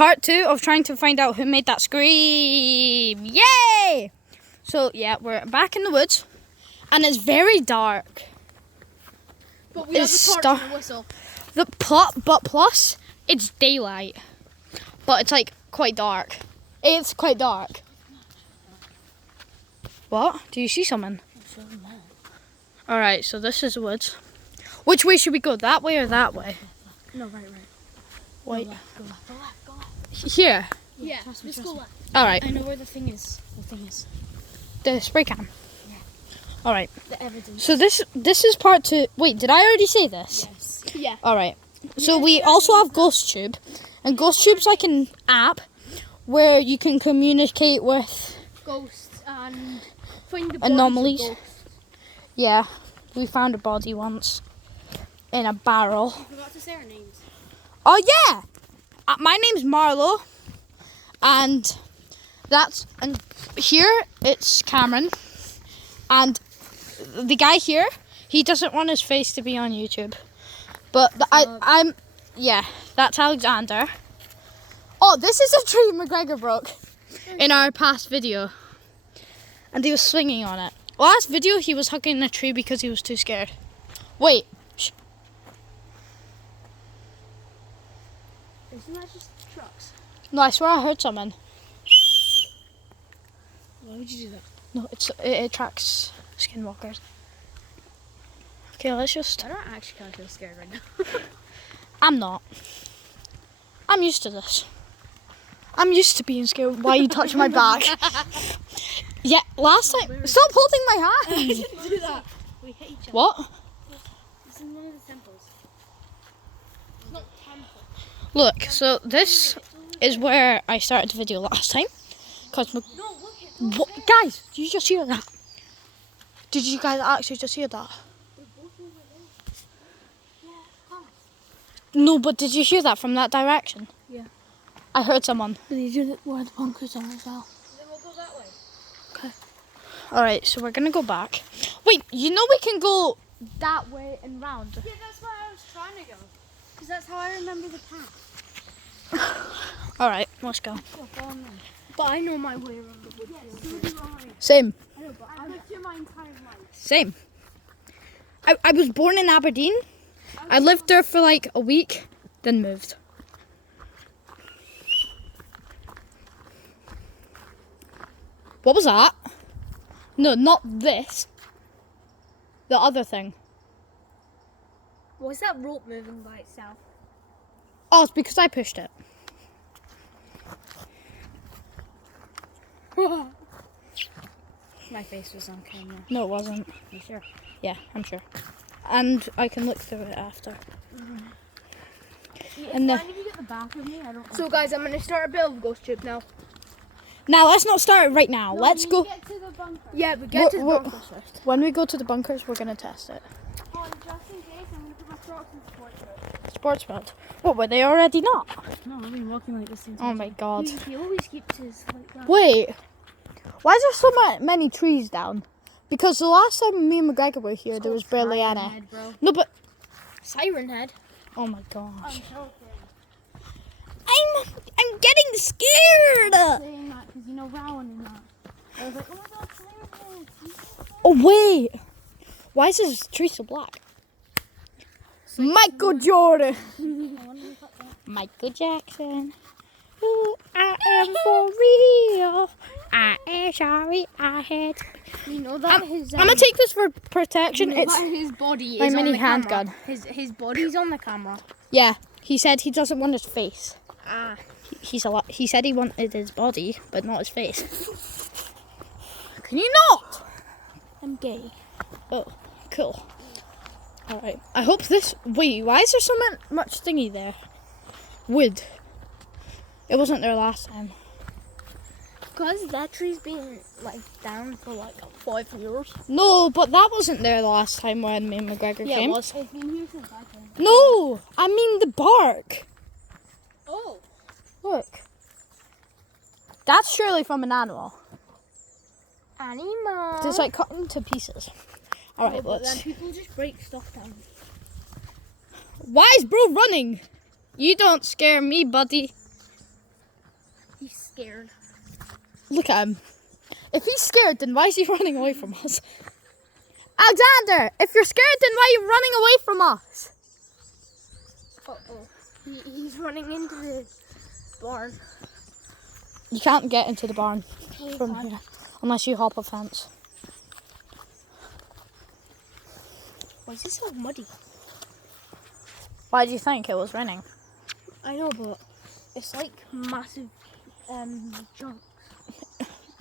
part 2 of trying to find out who made that scream. Yay! So yeah, we're back in the woods, and it's very dark. But we have a torch and a whistle. But plus, it's daylight. But it's like quite dark. It's quite dark. What? Do you see something? Alright, so this is the woods. Which way should we go? That way or that way? No, right. Wait. Go left. Here. Yeah, just go left. Alright. I know where the thing is. The spray can. Yeah. Alright. The evidence. So this is part 2. Wait, did I already say this? Yes. Yeah. Alright. So we also have GhostTube. And GhostTube's like an app where you can communicate with Ghosts and find the anomalies. bodies of ghosts. Yeah. We found a body once in a barrel. I forgot to say our names. Oh yeah! My name's Marlo. And here it's Cameron. And the guy here, he doesn't want his face to be on YouTube. But that's Alexander. Oh, this is a tree McGregor broke in our past video. And he was swinging on it. Last video, he was hugging a tree because he was too scared. Wait. Shh. Isn't that just trucks? No, I swear I heard something. Why would you do that? No, it attracts skinwalkers. Okay, let's just... I don't actually kind of feel scared right now. I'm not. I'm used to this. I'm used to being scared. Why are you touching my back? Yeah, last time... Stop holding my hand! I didn't do that. We hit each other. What? This is none of the temples. It's not temple. Look, so this is where I started the video last time. Cause No, look at what? Guys, did you just hear that? Did you guys actually just hear that? No, but did you hear that from that direction? Yeah. I heard someone. These are where the bunkers are as well. Then we'll go that way. Okay. Alright, so we're gonna go back. Wait, you know we can go that way and round. Yeah, that's where I was trying to go. Because that's how I remember the path. Alright, let's go. But I know my way around the wood. Yeah, so do I. Same. I know, but I've lived here my entire life. Same. I was born in Aberdeen. I lived there for like a week, then moved. What was that? No, not this. The other thing. Was that rope moving by itself? Oh, it's because I pushed it. My face was on camera. No, it wasn't. You sure? Yeah, I'm sure. And I can look through it after. And If you get the back of me, I don't. So guys, I'm gonna start a bit of GhostTube now. now let's not start it right now. Let's go. Get to the bunker. Yeah, but get to the bunker first. When we go to the bunkers, we're gonna test it. Oh, and just in case, I'm gonna put my socks in sports mode. Sports mode. What, were they already not? No, I've been walking like this since. Oh my god. He always keeps his like that. Wait, why is there so many trees down? Because the last time me and McGregor were here, there was barely Siren any. Head, bro. No, but Siren Head. oh my gosh, I'm joking. I'm getting scared. Saying that because you know Rowan and that. I was like, oh my god, Siren Head. Oh wait, why is this tree so black? Michael Jordan. Michael Jackson. Ooh, I am for real. I am sorry I had. You know that his. I'm gonna take this for protection. You know It's that his body my is on mini the camera. handgun. His body's on the camera. Yeah. He said he doesn't want his face. Ah. He said he wanted his body, but not his face. Can you not? I'm gay. Oh, cool. All right. I hope this. Wait, why is there so much thingy there? Wood. It wasn't there last time. Because that tree's been like down for like 5 years. No, but that wasn't there last time when me and McGregor Yeah, came. it was. It's been here since I came. No, I mean the bark. Oh. Look. That's surely from an animal. Animal. It's like cut into pieces. All right, But then let's. people just break stuff down. Why is bro running? You don't scare me, buddy. scared. Look at him. If he's scared, then why is he running away from us? Alexander, if you're scared, then why are you running away from us? Uh-oh. He's running into the barn. You can't get into the barn Hey, from God. here unless you hop a fence. Why is this so muddy? Why do you think it was raining? I know, but it's like massive chunks.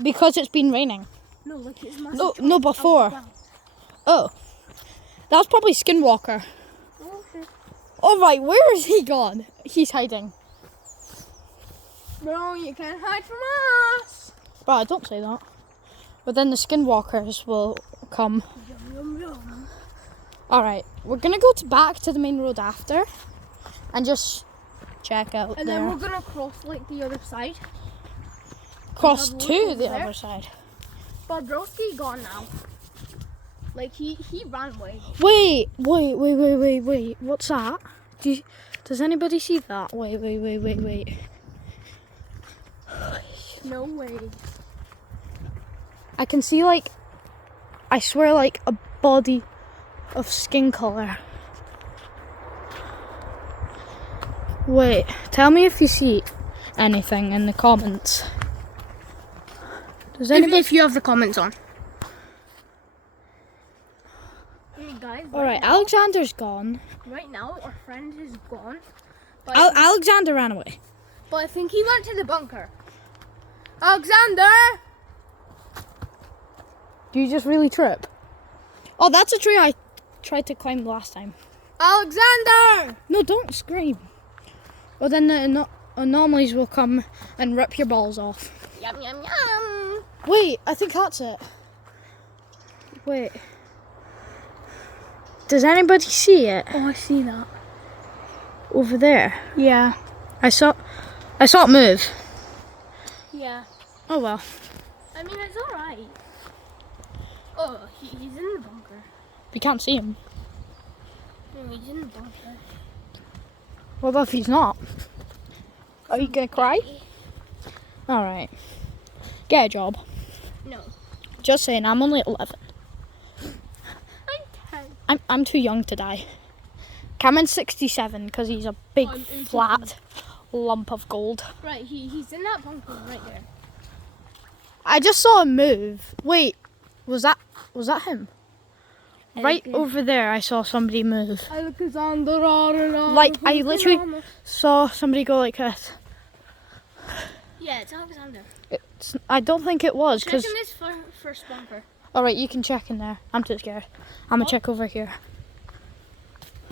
Because it's been raining. No, like it's massive. No, chunks no, out the before. ground. Oh, that was probably Skinwalker. Oh, shit. All right, where is he gone? He's hiding. Bro, you can't hide from us. But don't say that. But then the Skinwalkers will come. Yum, yum, yum. All right, we're gonna go back to the main road after, and just check out And there. then we're gonna cross like the other side. Cross have a to look the there. other side. But Broski gone now. Like he ran away. Wait. What's that? Does anybody see that? Wait. No way. I can see I swear a body of skin color. Wait, tell me if you see anything in the comments. Does anybody? If you have the comments on. Hey guys. Alright, Alexander's gone. Right now, our friend is gone. But, Alexander ran away. but I think he went to the bunker. Alexander! Do you just really trip? Oh, that's a tree I tried to climb last time. Alexander! No, don't scream. Or then the anomalies will come and rip your balls off. Yum, yum, yum. Wait, I think that's it. Wait. Does anybody see it? Oh, I see that. Over there. Yeah. I saw it move. Yeah. Oh well. I mean, it's alright. Oh, he's in the bunker. We can't see him. No, he's in the bunker. What about if he's not? Are you gonna cry? Alright. Get a job. No. Just saying, I'm only 11. I'm 10. I'm too young to die. Cameron's 67 because he's a big I'm 18. flat lump of gold. Right, he's in that bunker right there. I just saw him move. Wait, was that him? Right Okay. over there I saw somebody move. Alexander. Like, I literally saw somebody go like this. Yeah, it's Alexander. I don't think it was Check because. in this first bunker. Alright, you can check in there. I'm too scared. I'm gonna check over here.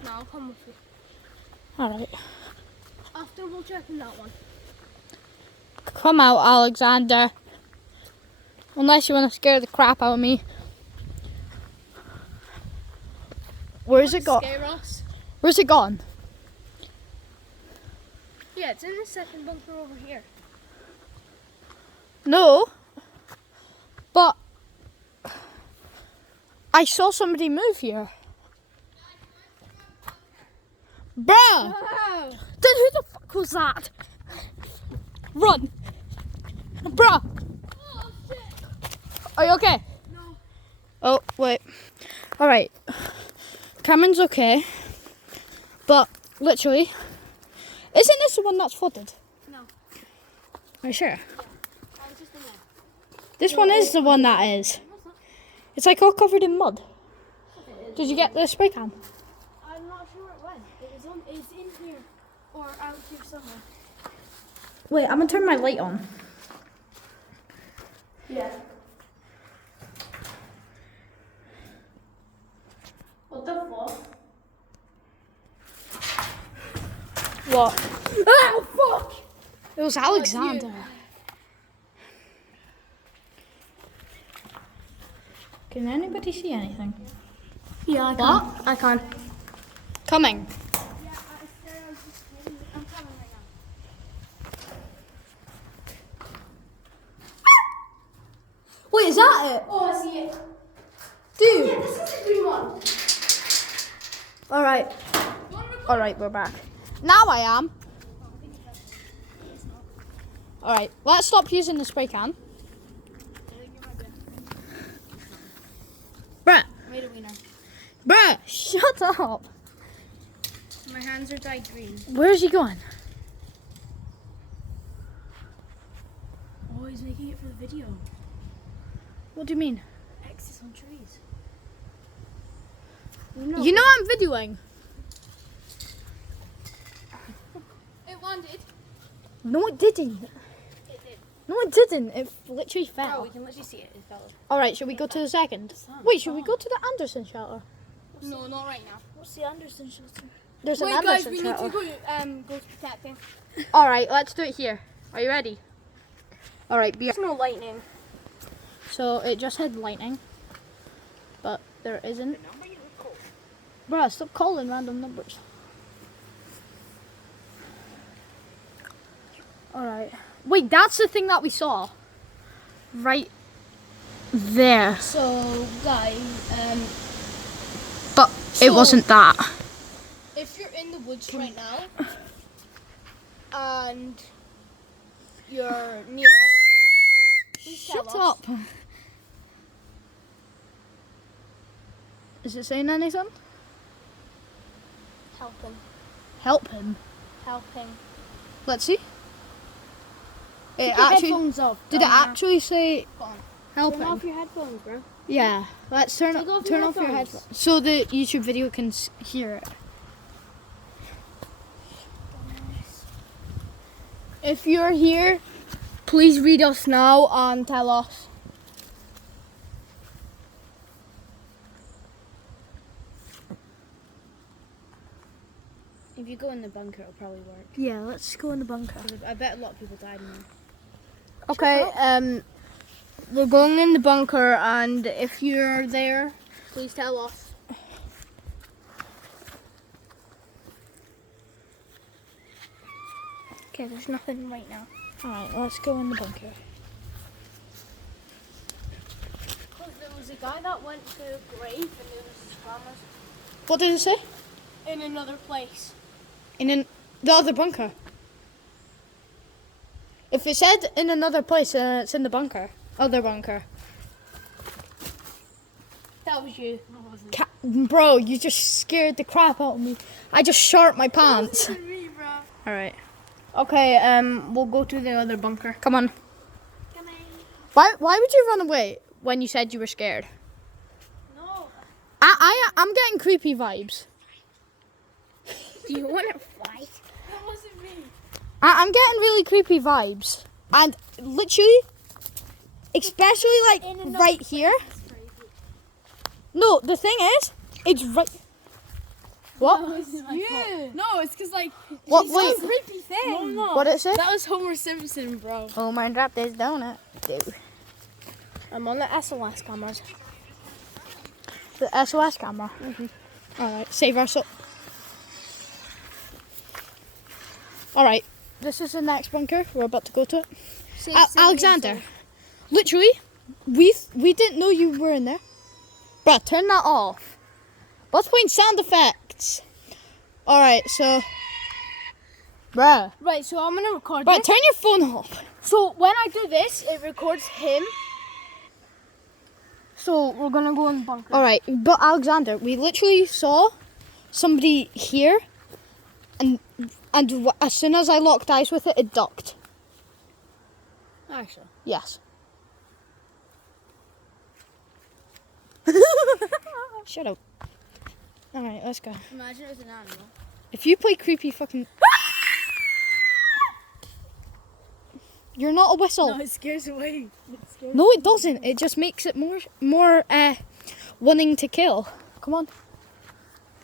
No, I'll come with you. Alright. After we'll check in that one. Come out, Alexander. Unless you want to scare the crap out of me. Where's it gone? Scare us? Where's it gone? Yeah, it's in the second bunker over here. No. But I saw somebody move here. Bruh! Oh. Then who the fuck was that? Run! Bruh! Oh, shit. Are you okay? No. Oh, wait. Alright. Cameron's okay. But, literally, isn't this the one that's flooded? No. Are you sure? I was just in there. This one is the one that is. It's like all covered in mud. Did you get the spray can? I'm not sure it went. It's in here or out here somewhere. Wait, I'm gonna turn my light on. Yeah. What the fuck? What? Oh, fuck! It was Alexander. Can anybody see anything? Yeah, I What? can't. I can't. Coming. I'm coming right now. Wait, is that it? Oh, I see it. Dude. Yeah, this is the green one. Alright. Alright, we're back. Now I am. Alright, let's stop using the spray can. Bruh, Made a wiener. bruh, shut up. My hands are dyed green. Where's he going? Oh, he's making it for the video. What do you mean? X's on trees. You know I'm videoing. It landed. No, it didn't. It did. No, it didn't. It literally Oh, fell. we can literally see it. It fell. Alright, should we go to the second? Wait, should we go to the Anderson shelter? No, not right now. What's the Anderson shelter? There's an Wait, guys, Anderson we need shelter. to go to protecting. Alright, let's do it here. Are you ready? Alright, be There's no lightning. So it just had lightning. But there isn't. Bruh, stop calling random numbers. Alright. Wait, that's the thing that we saw. Right there. So, guys, But it So- wasn't that. if you're in the woods right now and you're near us, please tell Shut us. up. Is it saying anything? Help him. Help him. Help him. Let's see. It Take your actually headphones off. did it actually say Go on. help Turn him? off your headphones, bro. Yeah. Let's turn Take off turn your off your headphones. headphones so the YouTube video can hear it. If you're here, please read us now and tell us. If you go in the bunker, it'll probably work. Yeah, let's go in the bunker. I bet a lot of people died in there. Okay, We're going in the bunker, and if you're there, please tell us. Okay, there's nothing right now. alright, let's go in the bunker. Because there was a guy that went to a grave and there was scammers What did it say? in another place. The other bunker. If it said in another place, then it's in the bunker. Other bunker. That was you. Bro, you just scared the crap out of me. I just shart my pants. me, bro. Alright, Okay, we'll go to the other bunker. come on. Come on. Why would you run away when you said you were scared? No. I'm getting creepy vibes. Do you want to fight? That wasn't me. I'm getting really creepy vibes. And literally, especially like In another right here. No, the thing is, it's right. What? Yeah. No, it's because like. What? She's Wait. some creepy thing. No. What did it say? That was Homer Simpson, bro. Oh my, drop this donut. Dude. I'm on the SOS cameras. The SOS camera. Alright, save our soul. Alright, this is the next bunker. We're about to go to it. Alexander, literally, we didn't know you were in there. Bruh, turn that off. Let's play sound effects. Alright, so. Bruh. Right, so I'm gonna record Bruh, this. turn your phone off. So when I do this, it records him. So we're gonna go in the bunker. Alright, but Alexander, we literally saw somebody here, and as soon as I locked eyes with it, it ducked. Actually. Yes. Shut up. Alright, let's go. Imagine it was an animal. If you play creepy fucking... You're not a whistle. No, it scares away. No, it doesn't. It just makes it more wanting to kill. Come on.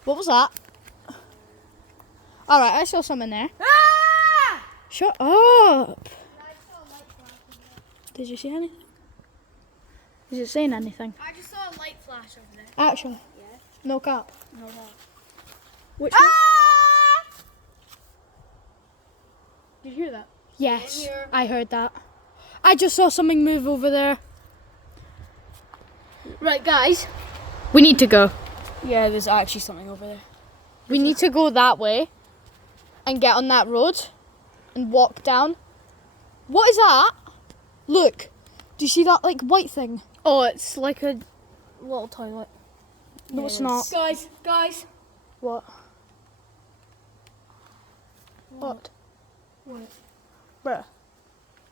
What was that? Alright, I saw something there. Ah! Shut up. Did you see anything? Is it saying anything? I just saw a light flash over there. Actually, Yeah. no cap. No, no. Which one? Ah! Did you hear that? Yes, Here. I heard that. I just saw something move over there. Right, guys. We need to go. Yeah, there's actually something over there. We need to go that way and get on that road and walk down What is that? Look. Do you see that like white thing? Oh, it's like a little toilet. No, it's not. Guys. What? What? What? Bruh. Are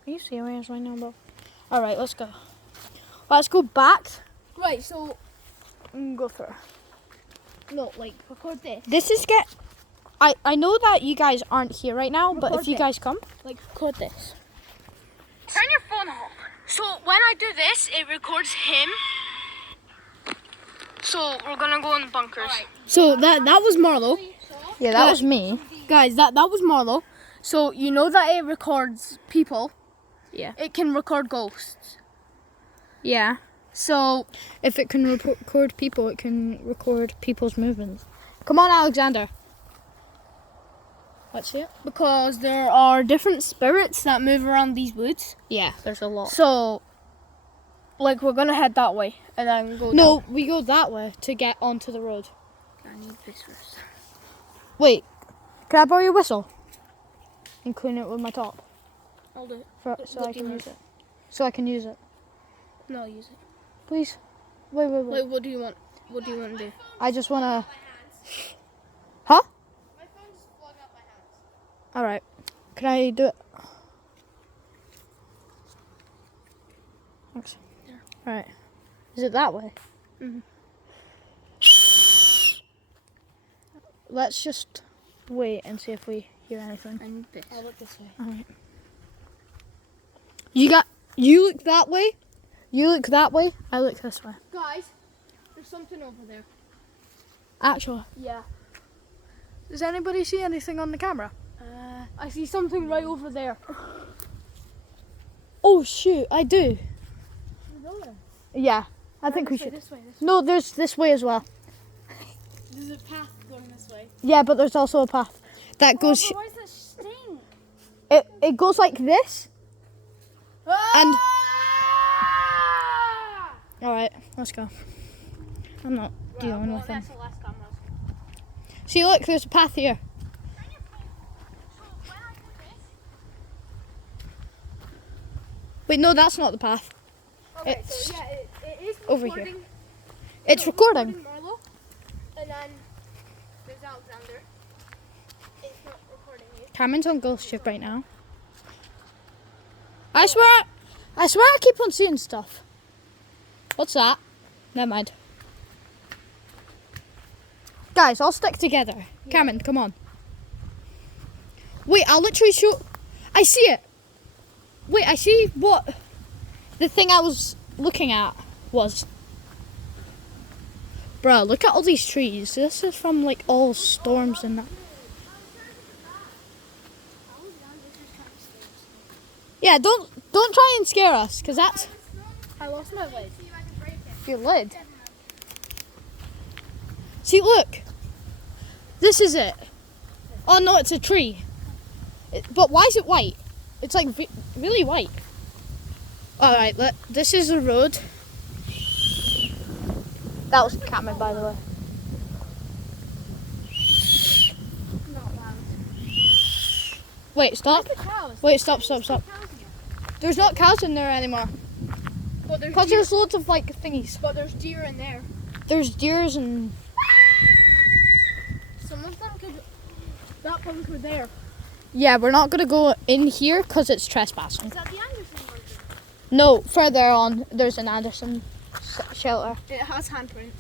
you serious right now, bro? Alright, let's go. Let's go back Right, so and go through. no, like record this. This is I know that you guys aren't here right now, but if Record you it. guys come. Like record this. Turn your phone off. So when I do this, it records him. So we're gonna go in the bunkers. So that was Marlo. Yeah, that was me. Guys, that was Marlo. So you know that it records people. Yeah. It can record ghosts. Yeah. So If it can record people, it can record people's movements. Come on, Alexander. Let's see it. because there are different spirits that move around these woods. Yeah, there's a lot. So like we're gonna head that way and then go No, we go that way to get onto the road. down. I need this first. Wait, can I borrow your whistle? And clean it with my top, I'll do it. so What I do you can want? use it. So I can use it, No, I'll use it. please. Wait. Like what do you want? What do you want to do? I just wanna. Huh? My phone just flung out my hands. All right. Can I do it? Thanks. All right. Is it that way? Mhm. Let's just wait and see if we hear anything. I need this. I'll look this way. All right. You look that way. You look that way. I look this way. Guys, there's something over there. Actually, Yeah. does anybody see anything on the camera? I see something right over there. Oh shoot, I do. Yeah, I think we should. This way. No, there's this way as well. There's a path going this way. Yeah, but there's also a path that goes. Why does that stink? It goes like this. And all right, let's go. I'm not dealing with them. That's the last camera. See, look, there's a path here. Wait, no, that's not the path. Okay, It's so yeah, it is over here. recording. It's recording. Marlo, and then there's Alexander. It's not recording you. Cameron's on ghost ship right now. I swear I keep on seeing stuff. What's that? Never mind. Guys, I'll stick together. Cameron, come on. Wait, I'll literally show. I see it. Wait, I see what the thing I was looking at was. Bruh, look at all these trees. This is from like all storms and that. Yeah, don't try and scare us, cause that's I lost my lid. your lid. See, look. This is it. Oh no, it's a tree. But why is it white? It's like really white. All right, this is the road. That was Cameron, by the way. Not loud. Wait, stop. The cows. Wait, stop. Cows in here. There's not cows in there anymore. But there's Cause deer. there's loads of like thingies. But there's deer in there. There's deers and Some of them could. That bunker there. yeah, we're not gonna go in here cause it's trespassing. Is that the Anderson bunker? No, further on there's an Anderson shelter. It has handprints.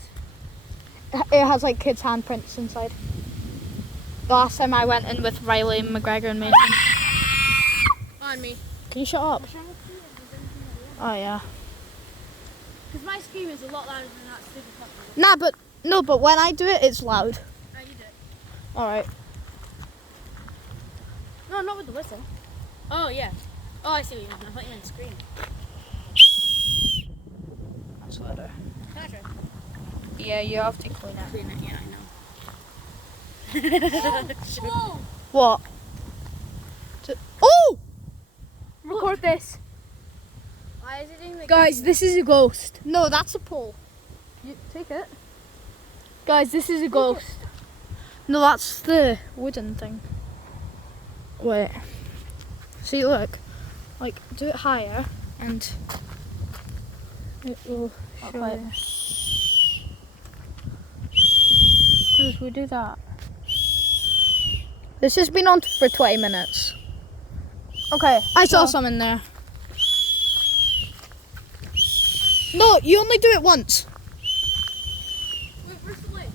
It has like kids' handprints inside. The last time I went in with Riley, McGregor, and Mason. On me. Can you shut up? Oh yeah. Because my scream is a lot louder than that stupid fucker. Nah, but no, but when I do it, it's loud. Now you do it. All right. No, not with the whistle. Oh, yeah. Oh, I see what you mean. I thought you meant scream. That's louder. Patrick. Yeah, you have to clean it. Clean it, yeah, I know. What? Oh! Record this. Why is it doing like Guys, this is a ghost. No, that's a pole. You take it. Guys, this is a ghost. No, that's the wooden thing. Wait. See, look. Like, do it higher and it will show Okay. you. Because we do that. This has been on for 20 minutes. Okay. I saw some in there. No, you only do it once. Wait, where's the light?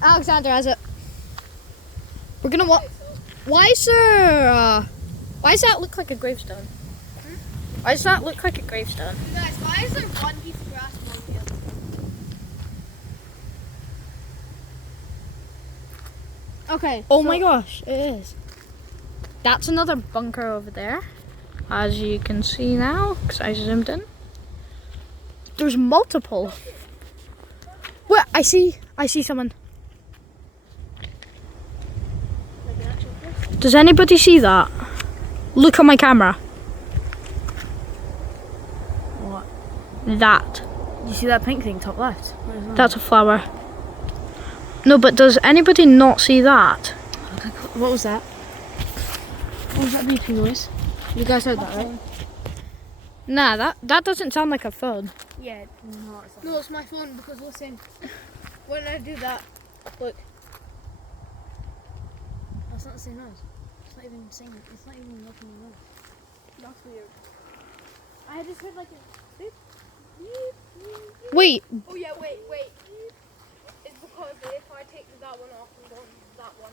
Alexander has it. We're gonna what? Why is there? Why does that look like a gravestone? Why does that look like a gravestone? Guys, why is there one piece of grass in one field? Okay. Oh my gosh, it is. That's another bunker over there, as you can see now, because I zoomed in. There's multiple. Wait, I see someone. Does anybody see that? Look at my camera. What? That. You see that pink thing top left? What is that? That's a flower. No, but does anybody not see that? What was that? What was that beeping noise? You guys heard that, right? Nah, that doesn't sound like a phone. Yeah, no, it's my phone because listen, when I do that, look. That's not the same noise. It's not even saying. It's not even making a noise. That's weird. I just heard like a beep. Wait, Oh yeah, wait. It's because if I take that one off and go on that one,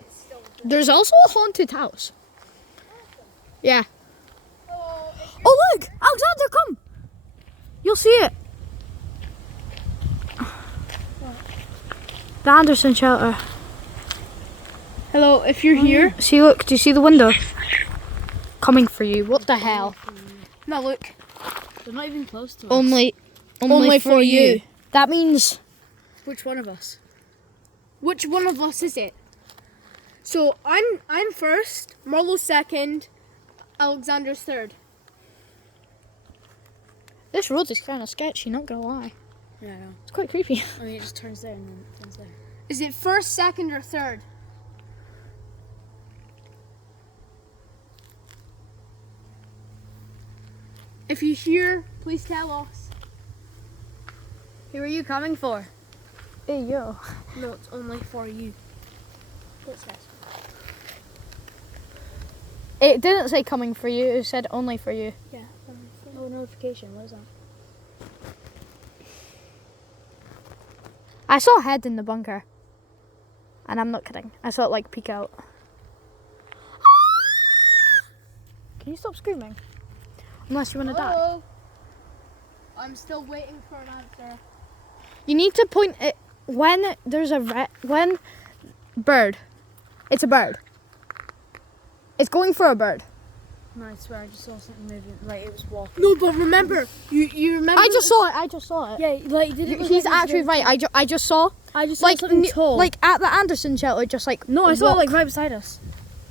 it's still. there's also a haunted house. Yeah. Oh, if you're Oh look, Alexander, come. You'll see it. The Anderson shelter. hello, if you're here. See, look, do you see the window? Coming for you. What the hell? Now look. They're not even close to us. Only for you. That means Which one of us? Which one of us is it? So I'm first, Marlo's second, Alexander's third. this road is kind of sketchy. Not gonna lie, Yeah, I know. it's quite creepy. I mean, it just turns there and then it turns there. Is it first, second, or third? If you hear, please tell us. Who are you coming for? Hey yo. No, it's only for you. What's that? It didn't say coming for you. It said only for you. Yeah. Oh, notification. What is that? I saw a head in the bunker, and I'm not kidding. I saw it like peek out. Can you stop screaming? Unless you want to die. Hello? I'm still waiting for an answer. You need to point it when there's a when bird. It's a bird. It's going for a bird. No, I swear I just saw something moving. Like it was walking. No, but remember, you remember. I just saw it. Yeah, like did it? look He's like actually right. I just saw I just saw like something tall. like at the Anderson shelter, just like no, I saw it walk- like right beside us.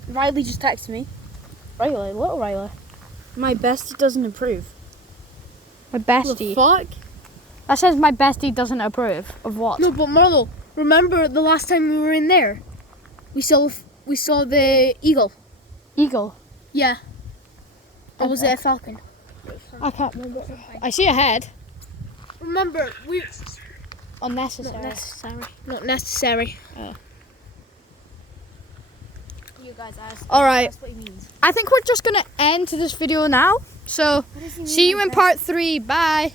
Riley just texted me. Riley, little Riley, My bestie doesn't approve. my bestie. Fuck. That says my bestie doesn't approve of what? No, but Marlo, remember the last time we were in there? We saw the eagle. Eagle. Yeah. Or was it a falcon? I can't remember. I see a head. Remember, we. Unnecessary. Not necessary. You guys asked. All right. That's what he means. I think we're just gonna end this video now. So see you in part 3. Bye.